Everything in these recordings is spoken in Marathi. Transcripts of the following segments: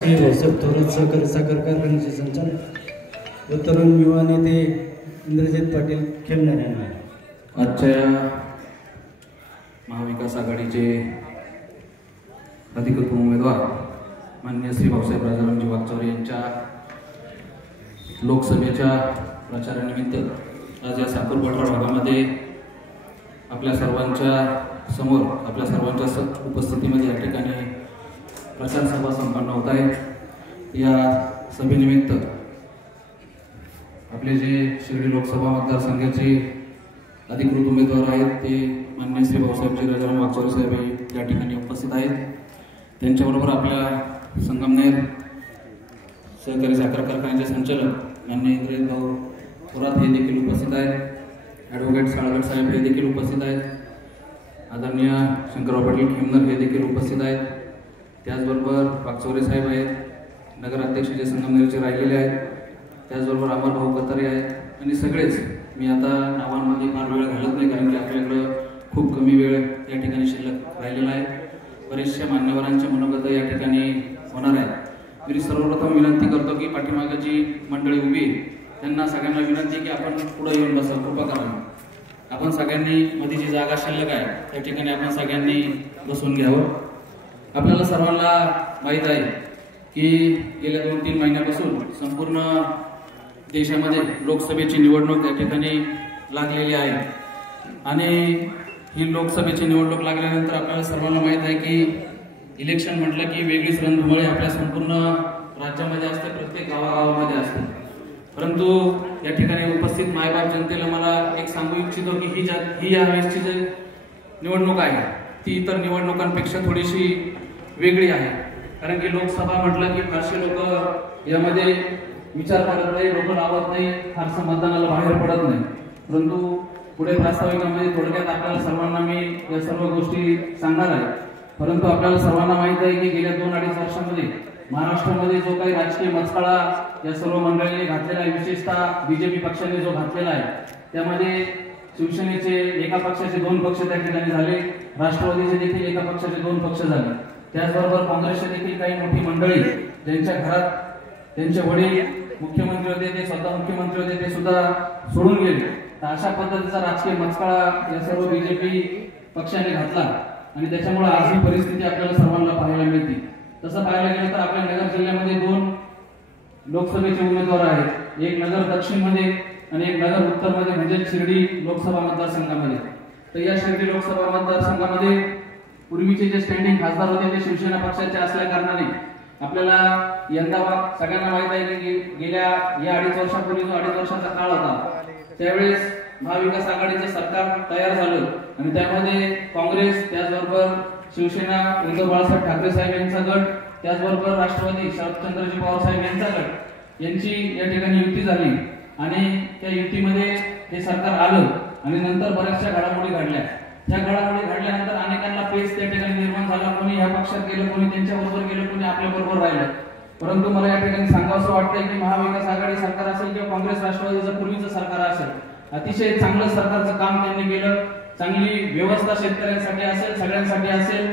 भाऊसाहेब थोरात सहकारी साखर कारखान्याचे संचालक व तरुण युवा नेते इंद्रजित पाटील खेमनार यांना आजच्या महाविकास आघाडीचे अधिकृत उमेदवार माननीय श्री भाऊसाहेब राजारामजी वागचौरे यांच्या लोकसभेच्या प्रचारानिमित्त आज या साकूर पठार भागामध्ये आपल्या सर्वांच्या समोर आपल्या सर्वांच्या उपस्थितीमध्ये या ठिकाणी प्रचार सभा संपन्न होत आहे। या सभेनिमित्त आपले जे शिर्डी लोकसभा मतदारसंघाचे अधिकृत उमेदवार आहेत ते माननीय श्री भाऊसाहेबजी राजाराम वागचौरे साहेब या ठिकाणी उपस्थित आहेत। त्यांच्याबरोबर आपल्या संगमनेर सहकारी साखर कारखान्याचे संचालक माननीय इंद्रजित भाऊ थोरात हे देखील उपस्थित आहेत। ॲडव्होकेट साळगड साहेब हे देखील उपस्थित आहेत। आदरणीय शंकरराव पाटील खेमनार हे देखील उपस्थित आहेत। त्याचबरोबर वागचौरे साहेब आहेत, नगराध्यक्ष जे संगमनेरचे राहिलेले आहेत, त्याचबरोबर अमर भाऊ कतारे आहेत आणि सगळेच। मी आता नावांमध्ये फार वेळ घालत नाही कारण की आपल्याकडं खूप कमी वेळ या ठिकाणी शिल्लक राहिलेला आहे। बरेचशा मान्यवरांचे मनोगत या ठिकाणी होणार आहे। मी सर्वप्रथम विनंती करतो की पाठीमागे जी मंडळी उभी त्यांना सगळ्यांना विनंती की आपण पुढे येऊन बसा, कृपा करा। आपण सगळ्यांनी मध्ये जी जागा शिल्लक आहे त्या ठिकाणी आपण सगळ्यांनी बसून घ्यावं। आपल्याला सर्वांना माहीत आहे की गेल्या 2-3 महिन्यापासून संपूर्ण देशामध्ये लोकसभेची निवडणूक या ठिकाणी लागलेली आहे आणि ही लोकसभेची निवडणूक लागल्यानंतर आपल्याला सर्वांना माहीत आहे की इलेक्शन म्हटलं की वेगळीच रणधुमाळी आपल्या संपूर्ण राज्यामध्ये असते, प्रत्येक गावागावामध्ये असते। परंतु या ठिकाणी उपस्थित मायबाप जनतेला मला एक सांगू इच्छितो की ही या वेळेसची जी निवडणूक आहे ती इतर निवडणुकांपेक्षा थोडीशी वेगळी आहे। कारण की लोकसभा म्हटलं की फारसे लोक यामध्ये विचार करत नाही, लोक लावत नाही, फारसं मतदानाला बाहेर पडत नाही। परंतु पुढे प्रास्ताविकामध्ये थोडक्यात आपल्याला सर्वांना मी या सर्व गोष्टी सांगणार आहे। परंतु आपल्याला सर्वांना माहीत आहे की गेल्या 2-2.5 वर्षांमध्ये महाराष्ट्रामध्ये जो काही राजकीय मस्काळा या सर्व मंडळींनी घातलेला आहे, विशेषतः बीजेपी पक्षाने जो घातलेला आहे, त्यामध्ये शिवसेनेचे एका पक्षाचे 2 पक्ष त्या ठिकाणी झाले, राष्ट्रवादीचे देखील एका पक्षाचे 2 पक्ष झाले, त्याचबरोबर काँग्रेसचे देखील काही मोठी मंडळी ज्यांच्या घरात त्यांचे वडील मुख्यमंत्री होते, ते स्वतः मुख्यमंत्री होते, ते सुद्धा सोडून गेले। तर अशा पद्धतीचा राजकीय मस्काळा या सर्व बीजेपी पक्षाने घातला आणि त्याच्यामुळे आज ही परिस्थिती आपल्याला सर्वांना पाहायला मिळते। तसं पाहायला गेलं तर आपल्या नगर जिल्ह्यामध्ये 2 लोकसभेचे उमेदवार आहेत, एक नगर दक्षिण मध्ये आणि एक नगर उत्तर मध्ये, म्हणजे शिर्डी लोकसभा मतदारसंघामध्ये। तर या शिर्डी लोकसभा मतदारसंघामध्ये पूर्वीचे जे स्टँडिंग खासदार होते ते शिवसेना पक्षाचे असल्या कारणाने आपल्याला यंदा सगळ्यांना माहित आहे की गेल्या या 2.5 वर्षापूर्वी जो 2.5 वर्षाचा काळ होता त्यावेळेस महाविकास आघाडीचं सरकार तयार झालं आणि त्यामध्ये काँग्रेस, त्याचबरोबर शिवसेना उद्धव बाळासाहेब ठाकरे साहेब यांचा गट, त्याचबरोबर राष्ट्रवादी शरदचंद्रजी पवार साहेब यांचा गट यांची या ठिकाणी युती झाली आणि त्या युतीमध्ये हे सरकार आलं आणि नंतर बऱ्याचशा घडामोडी घडल्या। त्या घडामोडी घडल्यानंतर अनेकांना पेच त्या ठिकाणी निर्माण झाला, कोणी ह्या पक्षात गेलं, कोणी त्यांच्याबरोबर गेलं, कोणी आपल्या बरोबर राहिलं। परंतु मला या ठिकाणी सांगावंसं वाटतंय की महाविकास आघाडी सरकार असेल किंवा काँग्रेस राष्ट्रवादीचं पूर्वीचं सरकार असेल, अतिशय चांगलं सरकारचं काम त्यांनी केलं। चांगली व्यवस्था शेतकऱ्यांसाठी असेल, सगळ्यांसाठी असेल,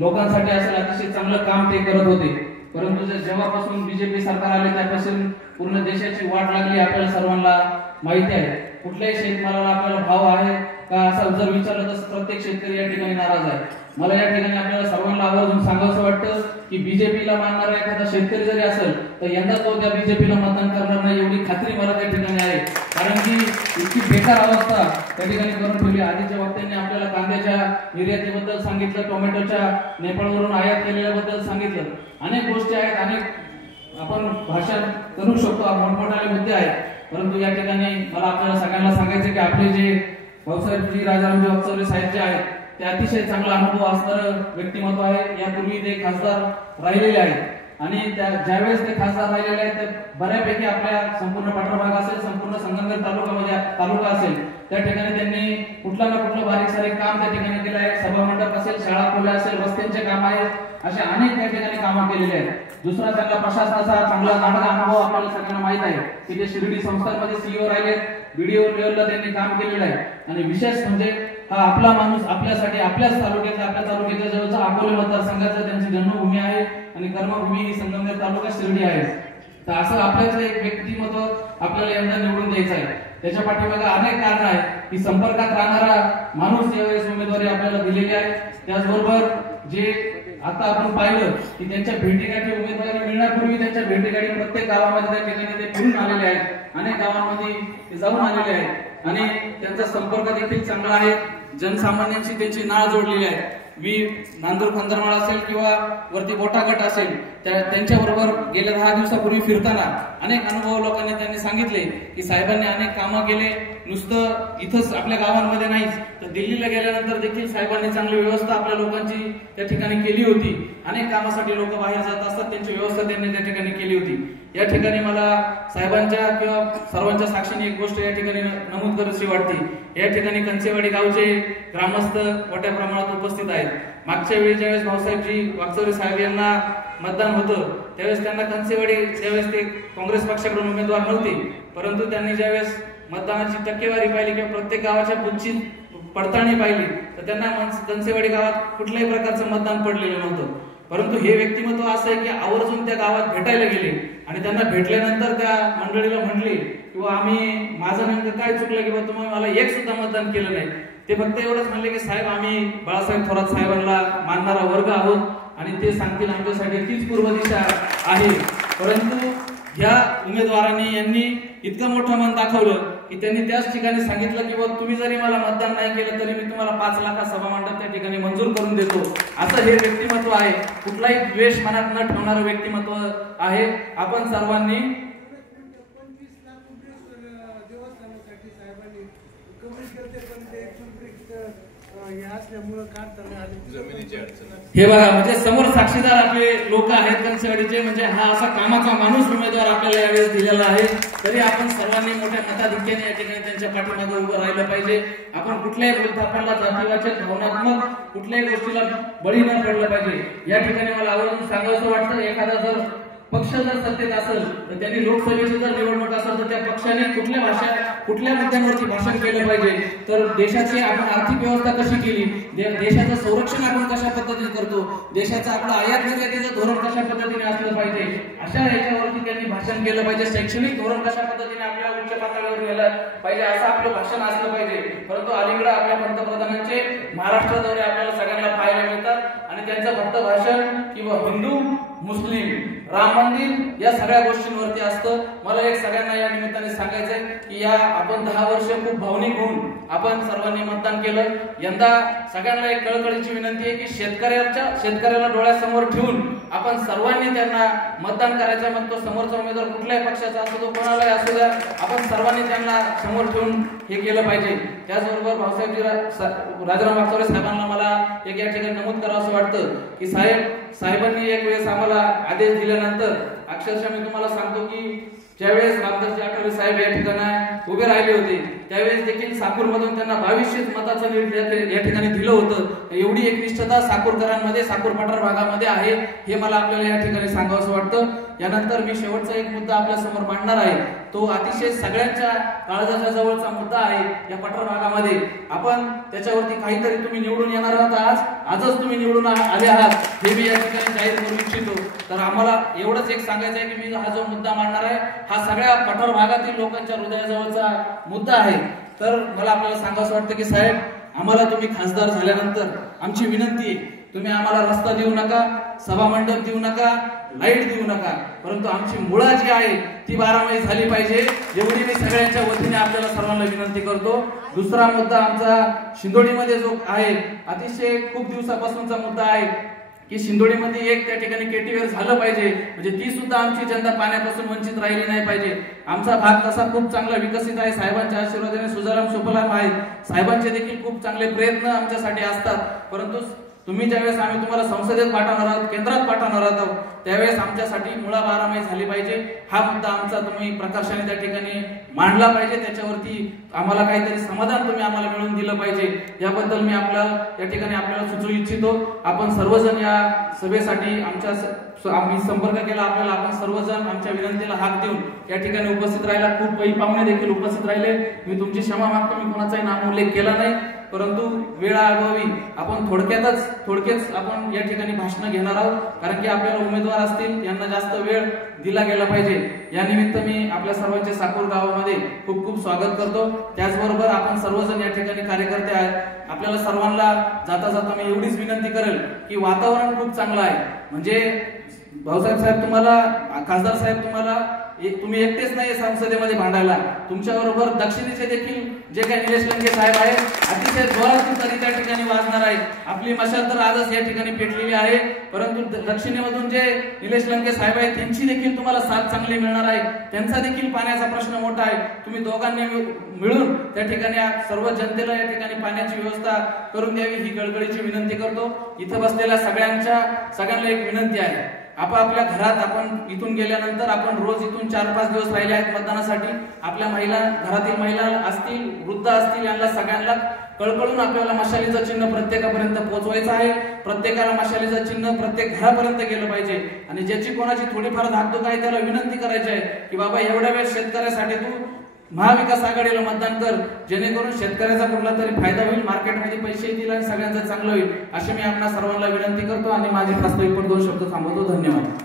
लोकांसाठी असेल, अतिशय चांगलं काम ते करत होते। परंतु जेव्हापासून बीजेपी सरकार आले त्यापासून पूर्ण देशाची वाट लागली आपल्याला सर्वांना माहिती आहे। कुठल्याही शेतमालाला आपल्याला भाव आहे का असं जर विचारलं तर प्रत्येक शेतकरी या ठिकाणी नाराज आहे। मला या ठिकाणी आपल्याला सर्वांना आवर्जून सांगावंसं वाटतं की बीजेपीला मानणारा एखादा शेतकरी जरी असेल तर यंदा तो त्या बीजेपीला मतदान करणार नाही एवढी खात्री मला त्या ठिकाणी आहे। कारण की इतकी बेकार अवस्था त्या ठिकाणी करून ठेवली। आधीच्या वक्त्यांनी आपल्याला कांद्याच्या निर्यातीबद्दल सांगितलं, टोमॅटोच्या नेपाळवरून आयात केलेल्याबद्दल सांगितलं, अनेक गोष्टी आहेत, अनेक आपण भाषण करू शकतो, मोठमोठाले मुद्दे आहेत। परंतु या ठिकाणी मला आपल्याला सगळ्यांना सांगायचं की आपले जे भाऊसाहेबजी राजारामजी वागचौरे साहेब जे आहेत ते अतिशय चांगला अनुभव असणारं व्यक्तिमत्व आहे। यापूर्वी ते खासदार राहिलेले आहेत आणि ज्यावेळेस ते खासदार राहिलेले आहेत ते बऱ्यापैकी आपल्या संपूर्ण पठार भाग असेल, संपूर्ण संगमनेर तालुका असेल, त्या ठिकाणी त्यांनी कुठला ना कुठलं बारीक सारीक काम त्या ठिकाणी केलं आहे। सभा मंडप असेल, शाळा खोल्या असेल, रस्त्यांचे काम आहेत, असे अनेक त्या ठिकाणी कामं केलेले आहेत। दुसरा त्यांना प्रशासनाचा चांगला नाटक अनुभव आपल्याला सगळ्यांना माहित आहे की ते शिर्डी संस्थांमध्ये CEO राहिले, BDO लेवलला त्यांनी काम केलेलं आहे आणि विशेष म्हणजे हा आपला माणूस आपल्यासाठी आपल्याच तालुक्याचा आपल्या तालुक्याच्या जवळचा अकोले मतदारसंघाचा त्यांची जन्मभूमी आहे आणि कर्मभूमी ही संगमनेर तालुका शिर्डी आहे. तर असं आपल्याचं एक व्यक्तिमत्व आपल्याला यंदा निवडून द्यायचं आहे. त्याच्या पाठीमागे अनेक कारण आहेत की संपर्कात राहणारा माणूस यावेळेस उमेदवारी आपल्याला दिलेली आहे. त्याचबरोबर जे आता आपण पाहिलं की त्यांच्या भेटीगाठी उमेदवारी मिळण्यापूर्वी त्यांच्या भेटीगाठी प्रत्येक गावामध्ये त्या ठिकाणी ते फिरून आलेले आहेत. अनेक गावांमध्ये ते जाऊन आलेले आहेत आणि त्यांचा संपर्क देखील चांगला आहे. जनसामान्यांची त्यांची नाळ जोडलेली आहे. नांदूर खंदरमाळ असेल किंवा वरती बोटागट असेल त्यांच्या बरोबर गेल्या 10 दिवसापूर्वी फिरताना अनेक अनुभव लोकांनी त्यांनी सांगितले की साहेबांनी अनेक कामं केले. नुसतं इथंच आपल्या गावांमध्ये नाहीच तर दिल्लीला गेल्यानंतर देखील साहेबांनी चांगली व्यवस्था आपल्या लोकांची त्या ठिकाणी केली होती. अनेक कामासाठी लोक बाहेर जात असतात त्यांची व्यवस्था त्यांनी त्या ठिकाणी केली होती. या ठिकाणी मला साहेबांच्या किंवा सर्वांच्या साक्षीने एक गोष्ट या ठिकाणी नमूद करावीशी वाटते. या ठिकाणी कंचेवाडी गावचे ग्रामस्थ मोठ्या प्रमाणात उपस्थित आहेत. मागच्या वेळी ज्यावेळेस भाऊसाहेबजी वागचौरे साहेब यांना मतदान होतं त्यावेळेस त्यांना कंचेवाडी ज्यावेळेस ते काँग्रेस पक्षाकडून उमेदवार नव्हते परंतु त्यांनी ज्यावेळेस मतदानाची टक्केवारी पाहिली किंवा प्रत्येक गावाच्या बुथची पडताळणी पाहिली तर त्यांना कंचेवाडी गावात कुठल्याही प्रकारचं मतदान पडलेलं नव्हतं. परंतु हे व्यक्तिमत्व असं आहे की आवर्जून त्या गावात भेटायला गेले आणि त्यांना भेटल्यानंतर त्या मंडळीला म्हटले किंवा आम्ही माझं नेमकं काय चुकलं किंवा तुम्ही मला एक सुद्धा मतदान केलं नाही. ते फक्त एवढंच म्हणले की साहेब आम्ही बाळासाहेब थोरात साहेबांना मानणारा वर्ग आहोत आणि ते सांगतील आमच्यासाठी तीच पूर्व दिशा आहे. परंतु या उमेदवारांनी यांनी इतकं मोठं मन दाखवलं की त्यांनी त्याच ठिकाणी सांगितलं की तुम्ही जरी मला मतदान नाही केलं तरी मी तुम्हाला 5 लाख सभामंडप त्या ठिकाणी मंजूर करून देतो. असं हे व्यक्तिमत्व आहे. कुठलाही द्वेष मनात न ठेवणारं व्यक्तिमत्व आहे. आपण सर्वांनी हे बघा म्हणजे समोर साक्षीदार आपले लोक आहेत कंचवाडीचे म्हणजे हा असा कामाचा माणूस उमेदवार आपल्याला यावेळेस दिलेला आहे. तरी आपण सर्वांनी मोठ्या मताधिक्याने या ठिकाणी त्यांच्या पाठीमागे उभं राहिलं पाहिजे. आपण कुठल्याही बोलताना जातीवाचक भावनात्मक कुठल्याही गोष्टीला बळी न पडलं पाहिजे. या ठिकाणी मला आवर्जून सांगावंसं वाटतं एखादा जर पक्ष जर सत्तेत असेल तर त्यांनी लोकसभेची जर निवडणूक असेल तर त्या पक्षाने कुठल्या मुद्द्यांवरती भाषण केलं पाहिजे. तर देशाची आपण आर्थिक व्यवस्था कशी केली, देशाचं संरक्षण आपण कशा पद्धतीने करतो, देशाचं आपलं आयात निर्यातीचं धोरण कशा पद्धतीने असलं पाहिजे अशा याच्यावरती त्यांनी भाषण केलं पाहिजे. शैक्षणिक धोरण कशा पद्धतीने आपल्याला उच्च पातळीवर नेलं पाहिजे असं आपलं भाषण असलं पाहिजे. परंतु अलीकडे आपल्या पंतप्रधानांचे महाराष्ट्र दौरे आपल्याला सगळ्यांना पाहायला मिळतात आणि त्यांचं फक्त भाषण किंवा हिंदू मुस्लिम राम मंदिर या सगळ्या गोष्टींवरती असतं. मला एक सगळ्यांना या निमित्ताने सांगायचंय की या आपण 10 वर्ष खूप भावनिक होऊन आपण सर्वांनी मतदान केलं. यंदा सगळ्यांना एक कळकळीची विनंती आहे की शेतकऱ्याला डोळ्यासमोर ठेवून आपण सर्वांनी त्यांना मतदान करायचं. मग तो समोरचा उमेदवार कुठल्याही पक्षाचा असो तो कोणालाही असू द्या आपण सर्वांनी त्यांना समोर ठेवून हे केलं पाहिजे. त्याचबरोबर भाऊसाहेबजी राजाराम वागचौरे साहेबांना मला एक या ठिकाणी नमूद करावं असं वाटतं की साहेबांनी एक वेळेस आम्हाला आदेश दिल्यानंतर अक्षरशः मी तुम्हाला सांगतो की ज्यावेळेस रामदासजी आठवले साहेब या ठिकाणी उभे राहिले होते त्यावेळेस देखील साकूरमधून त्यांना 2200 मताचं लीड या ठिकाणी दिलं होतं. एवढी एकनिष्ठता साकूरकरांमध्ये साकूर पठार भागामध्ये आहे हे मला आपल्याला या ठिकाणी सांगावंसं वाटतं. यानंतर मी शेवटचा एक मुद्दा आपल्या समोर मांडणार आहे. तो अतिशय सगळ्यांच्या काळजाच्या जवळचा मुद्दा आहे. या पठार भागामध्ये आपण त्याच्यावरती काहीतरी तुम्ही निवडून येणार आहात. आजच तुम्ही निवडून आले आहात हे मी या ठिकाणी जाहीर करू इच्छितो. तर आम्हाला एवढंच एक सांगायचं आहे की मी हा जो मुद्दा मांडणार आहे हा सगळ्या पठार भागातील लोकांच्या हृदयाजवळचा मुद्दा आहे. तर मला आपल्याला सांगावंसं वाटतं की साहेब आम्हाला तुम्ही खासदार झाल्यानंतर आमची विनंती आहे तुम्ही आम्हाला रस्ता देऊ नका, सभा मंडप देऊ नका, लाईट देऊ नका, परंतु आमची मुळा जी आहे ती 12 महिने झाली पाहिजे एवढी मी सगळ्यांच्या वतीने आपल्याला सर्वांना विनंती करतो. दुसरा मुद्दा आमचा शिंदोडीमध्ये जो आहे अतिशय खूप दिवसापासूनचा मुद्दा आहे की शिंदोडीमध्ये एक त्या ठिकाणी केटीवेअर झालं पाहिजे म्हणजे ती सुद्धा आमची जनता पाण्यापासून वंचित राहिली नाही पाहिजे. आमचा भाग तसा खूप चांगला विकसित आहे. साहेबांच्या आशीर्वादाने सुजलाम सुफलाम आहे. साहेबांचे देखील खूप चांगले प्रयत्न आमच्यासाठी असतात. परंतु तुम्ही ज्यावेळेस आम्ही तुम्हाला संसदेत पाठवणार आहोत, केंद्रात पाठवणार आहोत त्यावेळेस आमच्यासाठी मुळा 12 महिने झाली पाहिजे हा मुद्दा आमचा तुम्ही प्रकर्षाने त्या ठिकाणी मांडला पाहिजे. त्याच्यावरती आम्हाला काहीतरी समाधान तुम्ही आम्हाला मिळवून दिलं पाहिजे. याबद्दल मी आपल्याला या ठिकाणी आपल्याला सुचवू इच्छितो. आपण सर्वजण या सभेसाठी आम्ही संपर्क केला आपल्याला. आपण सर्वजण आमच्या विनंतीला हाक देऊन या ठिकाणी उपस्थित राहिला. खूप काही पाहुणे देखील उपस्थित राहिले. मी तुमची क्षमा मागतो. मी कोणाचाही नामोल्लेख केला नाही. परंतु वेळाअभावी आपण थोडक्याच आपण या ठिकाणी भाषण घेणार आहोत, कारण की आपल्याला उमेदवार असतील यांना जास्त वेळ दिला गेला पाहिजे। या निमित्त मी आपल्या सर्वांचे साकूर गावामध्ये खूप खूप स्वागत करतो। त्याचबरोबर आपण सर्वजण या ठिकाणी कार्यकर्ते आहेत। आपल्याला सर्वांना जाता जाता मी एवढीच विनंती करेल की वातावरण खूप चांगलं आहे, म्हणजे भाऊसाहेब साहेब तुम्हाला, खासदार साहेब तुम्हाला, तुम्ही एकटेच नाही संसदेमध्ये भांडायला, तुमच्या बरोबर दक्षिणेचे देखील जे काही निलेश लंके साहेब आहेत अतिशय जोरातून तरी त्या ठिकाणी वाजणार आहेत। आपली मशाल तर आजच या ठिकाणी पेटलेली आहे, परंतु दक्षिणेमधून जे निलेश लंके साहेब आहेत त्यांची देखील तुम्हाला साथ चांगली मिळणार आहे। त्यांचा देखील पाण्याचा प्रश्न मोठा आहे। तुम्ही दोघांनी मिळून त्या ठिकाणी सर्व जनतेला या ठिकाणी पाण्याची व्यवस्था करून द्यावी ही कळकळीची विनंती करतो। इथं बसलेल्या सगळ्यांना एक विनंती आहे, आपापल्या घरात आपण इथून गेल्यानंतर आपण रोज इथून 4-5 दिवस राहिले आहेत मतदानासाठी, आपल्या महिला, घरातील महिला असतील, वृद्ध असतील, यांना सगळ्यांना कळकळून आपल्याला मशालीचं चिन्ह प्रत्येकापर्यंत पोहोचवायचं आहे। प्रत्येकाला मशालीचं चिन्ह प्रत्येक घरापर्यंत गेलं पाहिजे आणि ज्याची कोणाची थोडीफार धाकधूक आहे त्याला विनंती करायची आहे की बाबा एवढ्या वेळ शेतकऱ्यासाठी तू महाविकास आघाडीला मतदान कर, जेणेकरून शेतकऱ्याचा कुठला तरी फायदा होईल, मार्केटमध्ये पैसे येतील आणि सगळ्यांचं चांगलं होईल, अशी मी आपल्या सर्वांना विनंती करतो आणि माझे प्रास्ताविक पण 2 शब्द थांबवतो। धन्यवाद।